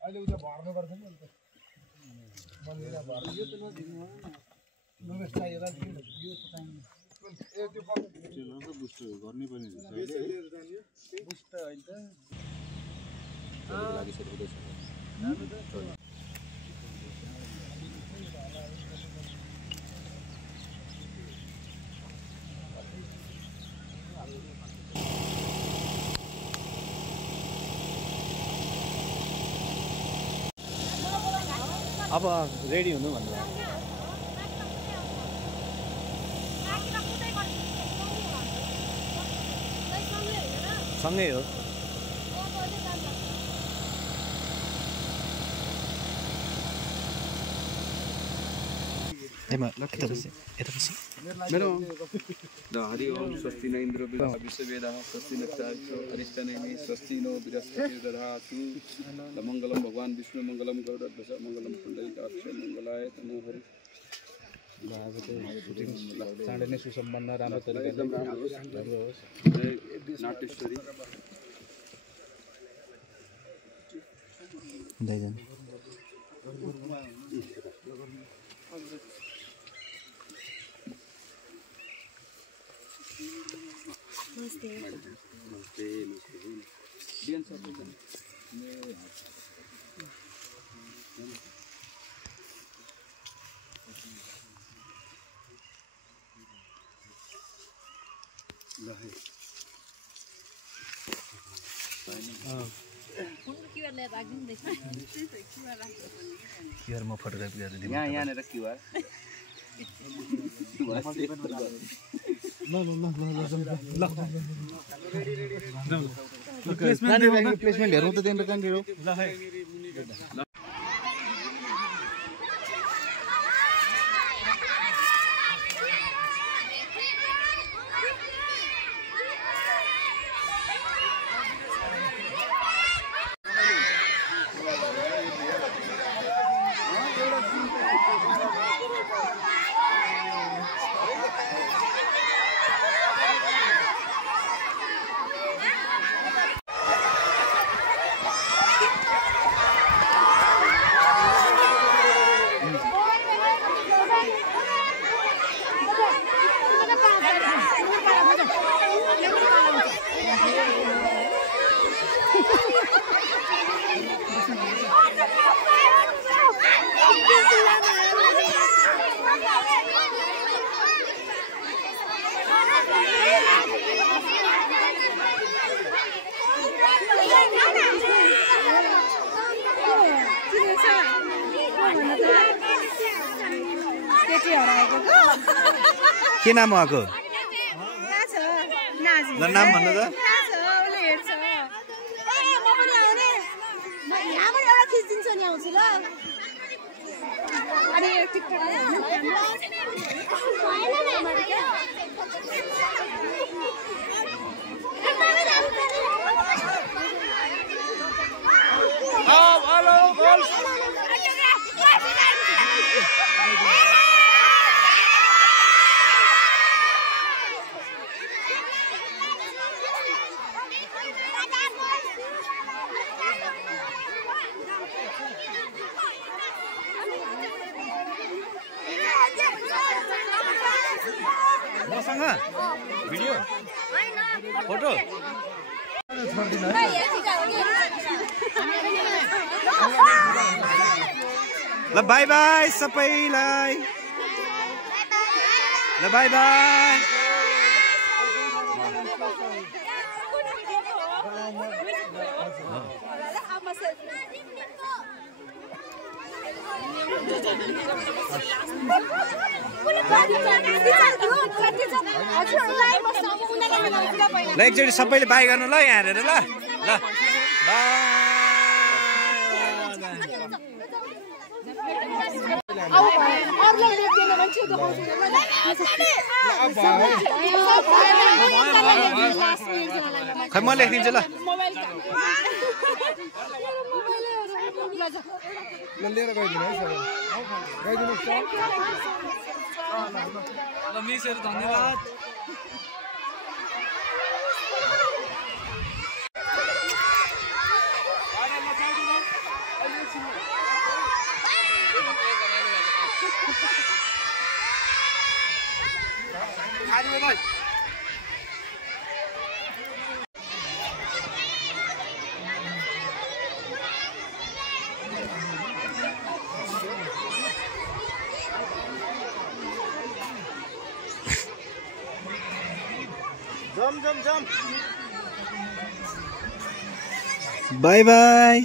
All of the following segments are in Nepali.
अहिले उता भर्नु पर्छ नि अन्त मन्दिरमा भर्नु यो त नदिनु नोभेस चाहियो र यो त चाहिन्छ ए त्यो पक्का बुस्ट गर्नै पर्ने रहेछ बुस्ट अहिले त लागिसकेको छ अब रेडी हुनु भन्नु सँगै हो मेरो हरि ओम स्वस्ति न इन्द्र विश्ववेदाः स्वस्ति न चारित्रो अरिष्टनेमि स्वस्ति नो बृहस्पतिर्दधातु मंगलम भगवान विष्णु मंगलम गरुडध्वज मंगलम पुंडरीकाक्ष मंगलाय तनो हरि चाँडै नै सुसम्पन्न राम्रो तरिकाले नाटेश्वरी नमस्ते नमस्ते डियन सर क्यूआर म फोटोग्राफी गरेर दिन्छु यहाँनेर क्यूआर प्लेसमेन्ट हेरौँ त त्यहाँनिर कहाँनिर हो के नाम आको नाम भन्नु त मसँग भिडियो फोटो ल बाई बाई सबैलाई ल बाई बाई ल एकचोटि सबैले बाई गर्नु ल यहाँ हेरेर ल ल खै म लेखिदिन्छु ल लिएर गइदिनु है सर गइदिनु ल मिसहरु धन्यवाद जम बाई बाई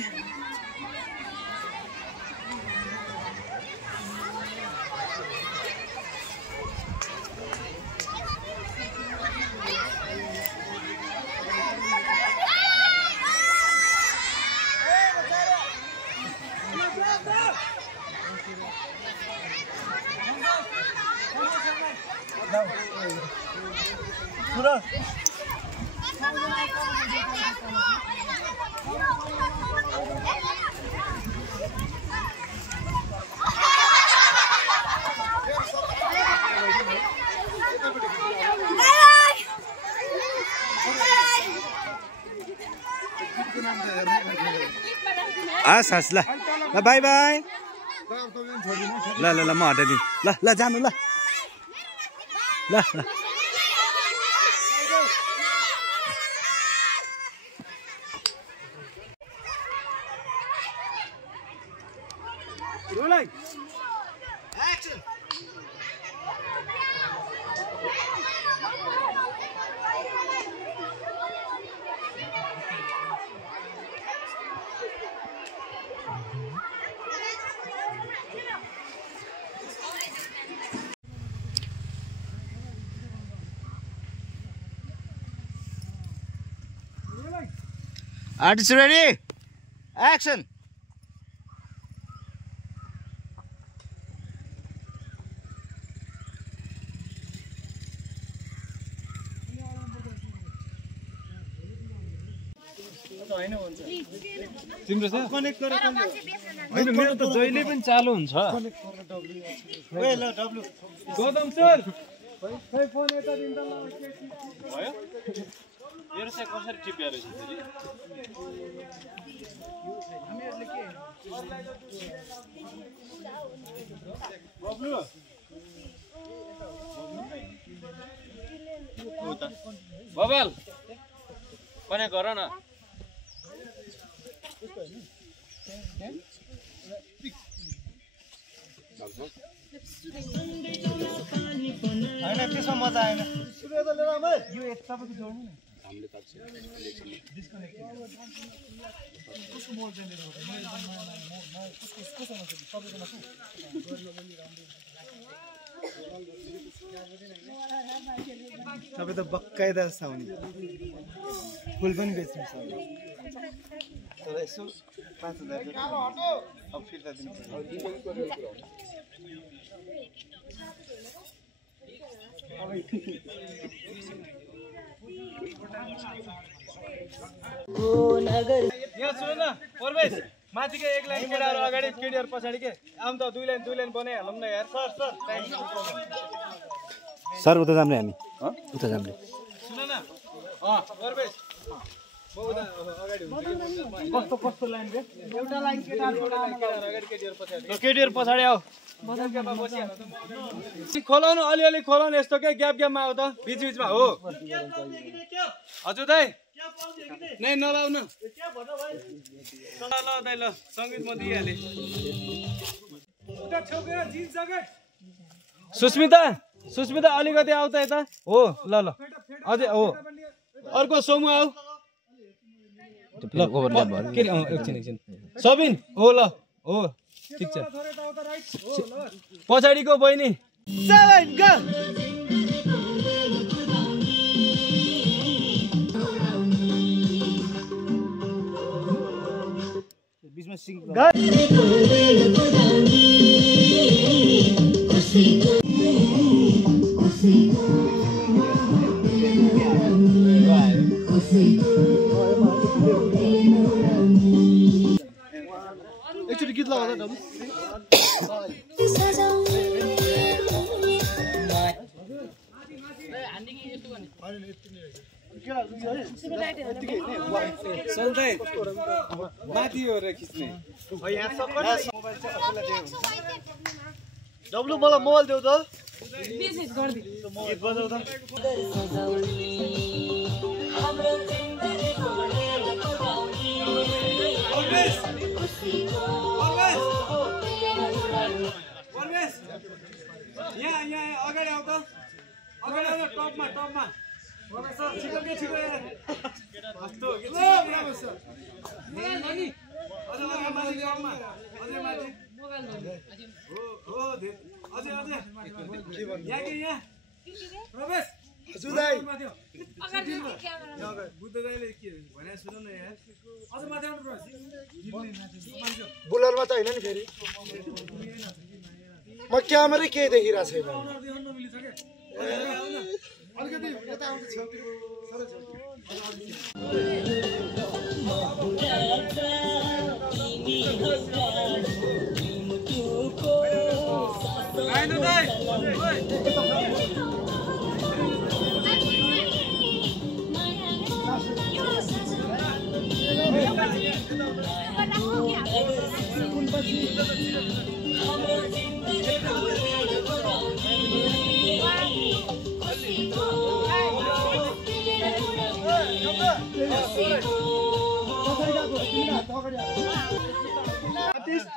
हस् हस् ल ल बाई बाई ल ल ल म हटाइदिउँ ल ल जानु ल ल ल Artists ready? Action! तिम्रो छ कनेक्ट गरेर हैन मेरो त जहिले पनि चालु हुन्छ ओए ल डब्लु गौतम सर खै फोन यता दिन्छ ल भयो मेरो चाहिँ कसरी टिप्या रहेछ फेरि हामीहरुले के बब्लु बबल कने गर न हैन त्यसमा मजा आएन सुरु त लिएर आमै यो तपाईको जोड्नु न हामीले ताछ डिस्कनेक्ट कसको मोड जेनेरेट हो कसको समस्या तपाईको नसु तपाई त बक्काइदा साउनी फुल पनि बेच्नु छ तर यसो 5000 अब फिर्ता दिनु यहाँ सुन न परवेश माथिको एक लाइन केटाहरु अगाडि केटीहरु पछाडी के आम त दुई लाइन बनाइहालौँ न यार सर सर उता जाम्रे हामी उता जाम्रे सुन न परवेश म उता अगाडि हुन्छ कस्तो लाइन रे एउटा लाइन केटाहरु अगाडि केटीहरु पछाडी ल केटीहरु पछाडी आऊ बदलमा बसिहाल्नु खोलाउनु अलि खोलाउनु यस्तो के ग्यापमा आऊ त बीचमा हो हजुर दाइ नै नलाउ न ल दाइ ल संगीत म दिइहाले सुस्मिता अलिकति आऊ त यता हो ल अझै हो अर्को सोमु आऊ ल एकछिन सबिन हो ल हो ठीक छ पछाडिको बहिनी बीचमा सिङ एकचोटि गीत लगाउँदा सल्दै माथि हो र खिच्ने डब्लु मलाई मोबाइल देऊ त विजिट गर्दै गीत बजाउ त यहाँ अगाडि आउ त अगाडि आउ टपमा छिटो के छिटो कस्तो के नानी अझ माथि टपमा अझै माथि हो अझै यहाँ के यहाँ प्रवेश सुदाई बुद्ध गाईले के भने सुन न यार अझ माथि आउनु प्रवेश बुलरमा त हैन नि फेरि म क्यामेरै केही देखिरहेको छैन अलिकति यता आउँछ छेउतिर सबै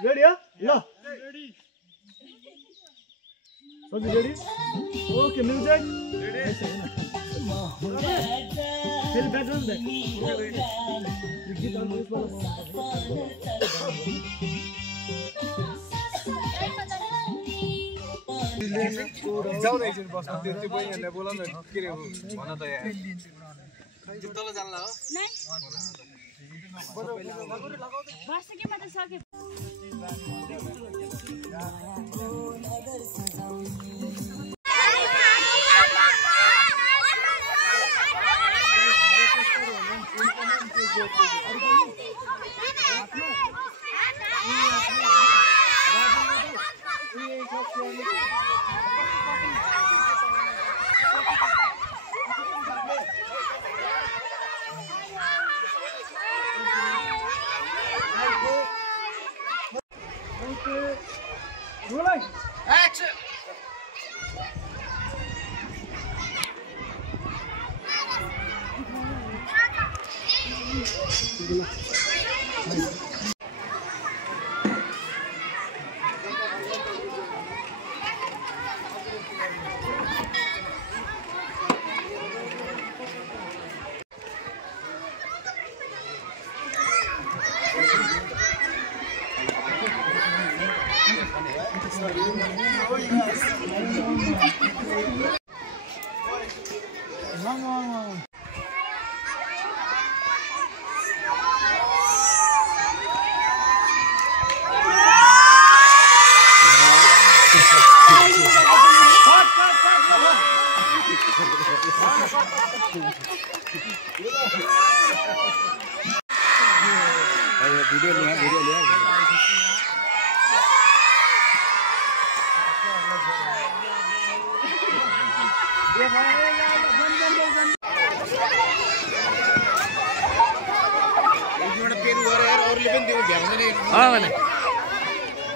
रेडी हो ल सबै रेडी ओके म्युजिक फेरि ब्याकग्राउन्ड ब्याक गीत जाऊ न एकछिन बस्नु त्यो बहिनीहरूलाई बोलाउन के रे भन त यहाँ त्यो तल जान्ला हो वर्ष के मात्र सके वीडियो लिया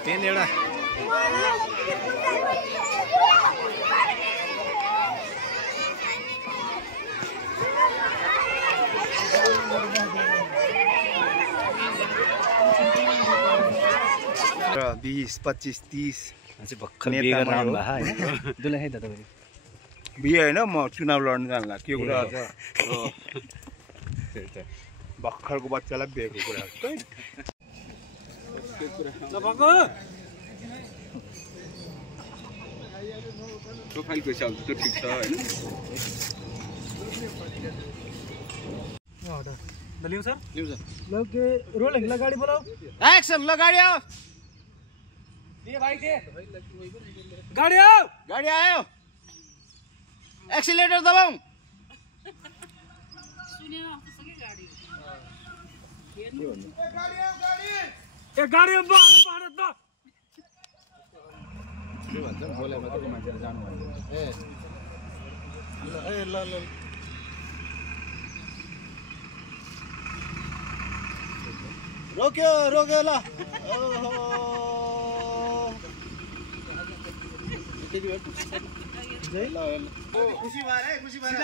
पेन एउटा र 20 25 30 चाहिँ भर्खर बिहे गर्न आउनु भएको हैन दुलै है त तपाईले बिहे हैन म चुनाव लड्न जानला के कुरा छ भर्खरको बच्चालाई बिहेको कुरा प्रोफाइलको हिसाबले त ठिक छ हैन लिऊ सर ल के रोलिङ ल गाडी बोलाऊ एक्सन ल गाडी आओ दे भाइ दे गाडी आओ गाडी आयो एक्सिलेटर दबाऊ सुनेन त्यसकै गाडी ए गाडी बाड त के भन्छ बोले मात्र मान्छेले जानु भन्छ ए ल रोक्यो रोक्यो ल ओहो खुसी भएर है खुसी भएर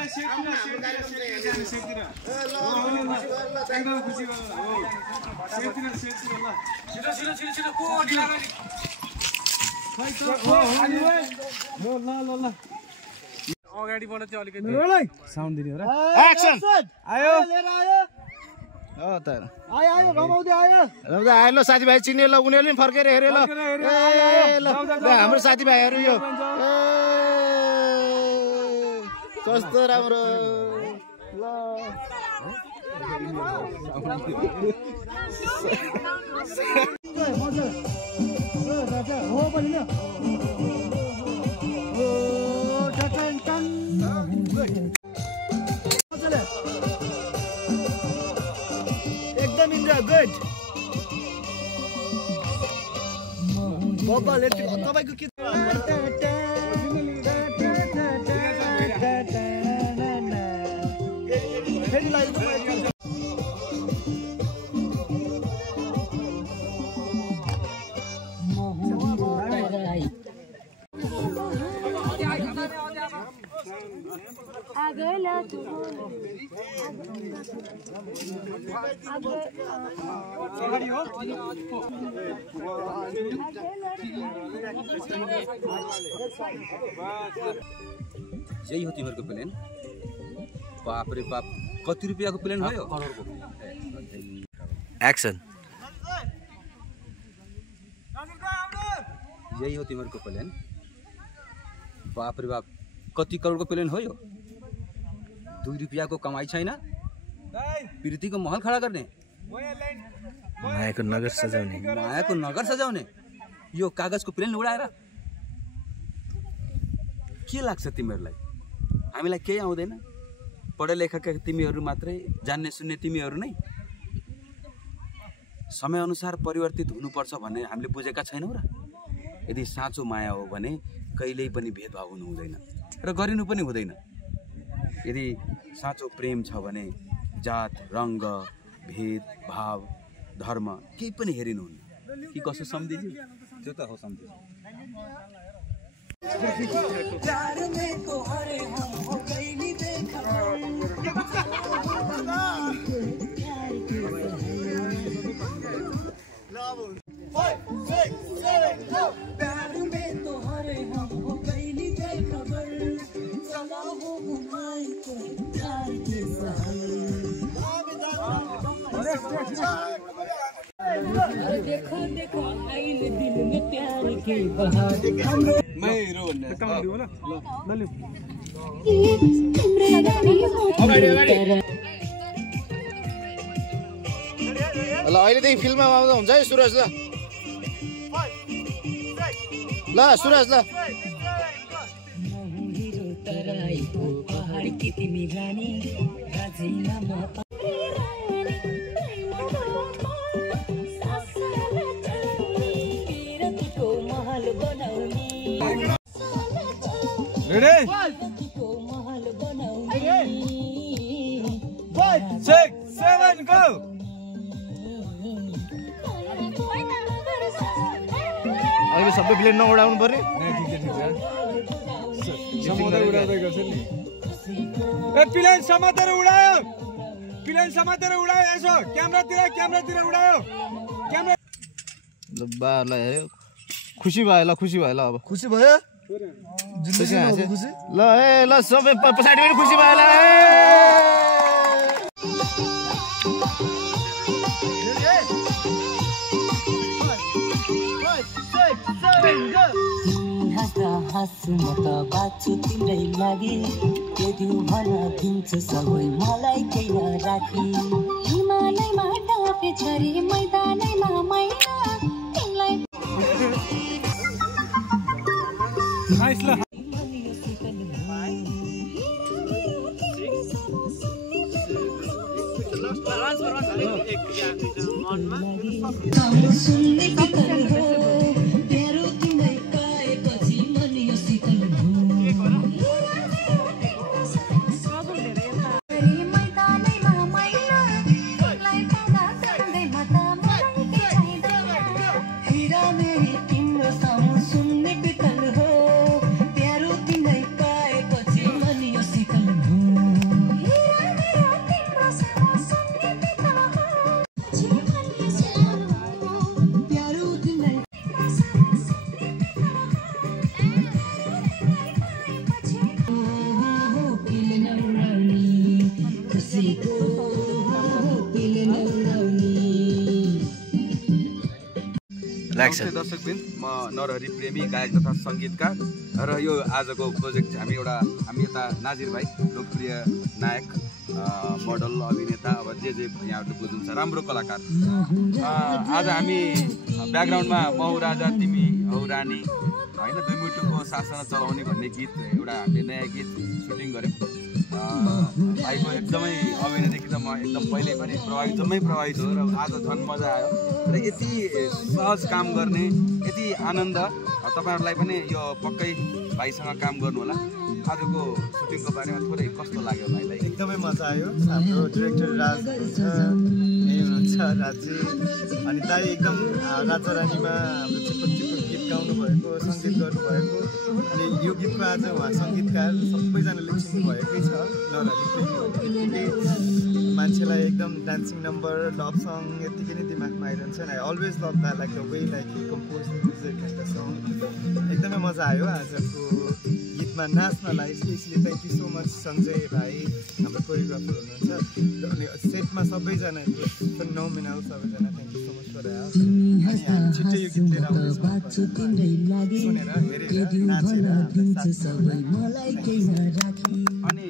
अगाडिबाट चाहिँ अलिकति साउन्ड दिने हो र एक्सन आयो लिएर आयो हो त आयो आयो रमाउँदै आयो आयो ल साथीभाइ चिन्यो ल उनीहरूले पनि फर्केर हेऱ्यो ल ल हाम्रो साथीभाइहरू यो कस्तो राम्रो ल एकदम इन्जोय गुड बब्बाले तपाईको के फेरि लाइभ यही हो तिमीहरूको प्लेन बाप रे बाप कति रुपियाँको प्लेन भयो करोडको एक्सन यही हो तिमीहरूको प्लेन बाप रे बाप कति करोडको प्लेन हो यो 2 रुपियाँको कमाई छैन प्रीतिको महल खडा गर्ने मायाको नगर सजाउने यो कागजको प्लेन उडाएर के लाग्छ तिमीहरूलाई हामीलाई केही आउँदैन पढे लेखेका तिमीहरू मात्रै जान्ने सुन्ने तिमीहरू नै समयअनुसार परिवर्तित हुनुपर्छ भन्ने हामीले बुझेका छैनौँ र यदि साँचो माया हो भने कहिल्यै पनि भेदभाव हुनु हुँदैन र गरिनु पनि हुँदैन यदि साँचो प्रेम छ भने जात रङ्ग भेदभाव धर्म केही पनि हेरिनुहुन्न कि कसो सम्झिज्यू त्यो त हो सम्झिज्यू देखो देखो आइल दिल में प्यार के बहार मेरो ल अहिलेदेखि फिल्ममा आउँदा हुन्छ है सुरज ल सुरज ल पहाड़ की तिमी रानी राजीना महल बनाउने रेडी 5 6 7 गो अहिले सबै प्लेन नउडाउनु पर्ने प्लेन समातेर उडायो यसो क्यामेरातिर उडायो ल बारलाई हेऱ्यो खुसी भयो ल अब खुसी भयो ल ए ल सबै पछाडि पनि खुसी भयो ल हाँसु म त बाँच्छु तिम्रै लागि यदि भन दिन्छु सबै मलाई केही नराखी हिमालयमा डाके छरी मैदानैमा मैना तिमीलाई लाग्छ। दर्शकबिन म नरहरि प्रेमी गायक तथा सङ्गीतकार र यो आजको प्रोजेक्ट हामी यता नाजिर भाइ लोकप्रिय नायक मोडल अभिनेता अब जे यहाँहरूले बुझ्नुहुन्छ राम्रो कलाकार। आज हामी ब्याकग्राउन्डमा महु राजा तिमी हौ रानी होइन 2 मिनटको शासन चलाउने भन्ने गीत एउटा हामीले नयाँ गीत सुटिङ गऱ्यौँ। भाइको एकदमै अभिनयदेखि त म एकदम पहिले पनि जम्मै प्रभावित हो र आज झन् मजा आयो र यति सहज काम गर्ने यति आनन्द तपाईँहरूलाई पनि यो पक्कै भाइसँग काम गर्नु होला। आजको सुटिङको बारेमा थोरै कस्तो लाग्यो भाइलाई? एकदमै मजा आयो। हाम्रो डिरेक्टर राज हुनुहुन्छ, यही हुनुहुन्छ राजी, अनि दाइ एकदम राजा रानीमा हाम्रो चिपक गीत गाउनु भएको, सङ्गीत गर्नुभएको, अनि यो गीतको आज उहाँ सङ्गीतकार सबैजनाले चिन्नु भएकै छ। नरहरि मान्छेलाई एकदम डान्सिङ नम्बर लभ सङ यतिकै नै दिमागमा आइरहन्छ। I always love that like the way like he compose music and the song. एकदमै मजा आयो आजको गीतमा नाच्नलाई। Specially thank you so much Sanjay भाइ हाम्रो कोरियोग्राफर हुनुहुन्छ, अनि सेटमा सबैजना फिनोमिनल सबैजना thank you so much for that. अनि हामी छिट्टै यो गीत लिएर आउँदैछौँ, सुनेर हेरेर नाचेर अनि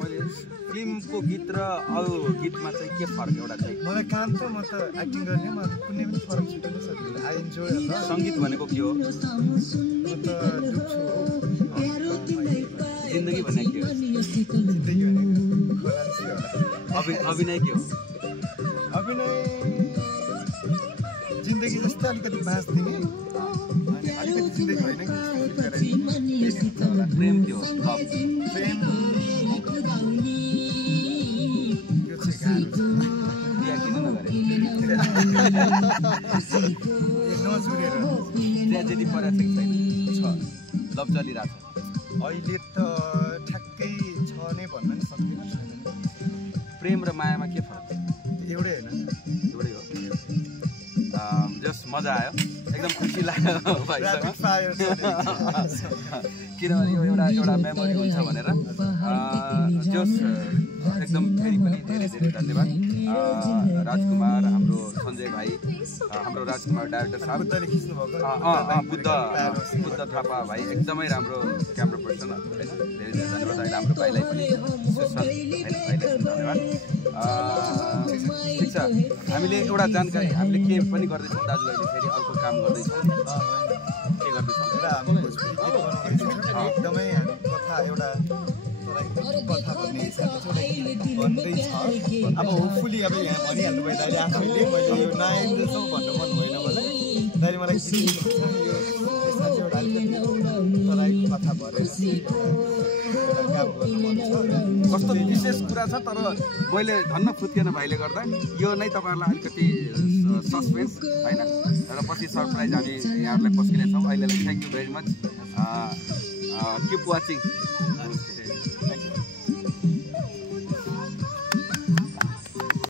मैले फिल्मको गीत र अरू गीतमा चाहिँ के फरक एउटा चाहिँ मलाई काम त म त एक्टिङ गर्ने म कुनै पनि फरक छुट्याउन सक्दिनँ। I enjoy. सङ्गीत भनेको के हो? म त डुब्छु हो। जिन्दगी भन्ने के हो? जिन्दगी भनेको खोलान्सी होला। अभिनय के हो? अभिनय जिन्दगी जस्तै अलिकति बाँच्दिने अनि अलिकति जिन्दगी होइन कि प्रेम के हो? लभ प्रेम यो चाहिँ गाह्रो छ। बिहा किन नगरे? नजुरेर ट्रेजेडी परेको छैन छ, लभ चलिरहेको छ अहिले त ठ्याक्कै छ नै भन्न नि सक्दिनँ। छैन प्रेम र मायामा के फरक? एउटै होइन, एउटै हो। जस्ट मजा आयो, एकदम खुसी लाग्यो भाइसँग, किनभने यो एउटा मेमोरी हुन्छ भनेर। जस एकदम फेरि पनि धेरै धेरै धन्यवाद राजकुमार, हाम्रो सञ्जय भाइ, हाम्रो राजकुमार डाइरेक्टर साहब, बुद्ध थापा भाइ एकदमै राम्रो क्यामेरा पर्सन, धेरै धेरै धन्यवाद। अहिले हाम्रो भाइलाई पनि धन्यवाद। ठिक छ, हामीले एउटा जानकारी हामीले के पनि गर्दैछौँ दाजुभाइले, फेरि अर्को काम गर्दैछौँ। के गर्दैछौँ? एकदमै हामी कथा एउटा कथा भन्ने हिसाबले भन्दैछ। अब होपफुली अब यहाँ भनिहाल्नु भयो दाइले आफैले, मैले यो नयाँ इन्ट्रेस्टमा भन्नु मन होइन मलाई। दाइले मलाई सिक्नुहुन्छ यो यसमा चाहिँ एउटा अलिकति तराईको कथा भरेर काम गर्नु मन छ। कस्तो विशेष कुरा छ, तर मैले धन्न फुत्केन भाइले गर्दा यो नै तपाईँहरूलाई अलिकति सस्पेन्स होइन र पछि सरप्राइज हामी यहाँहरूलाई पस्किनेछौँ। अहिलेलाई thank you very much, keep watching.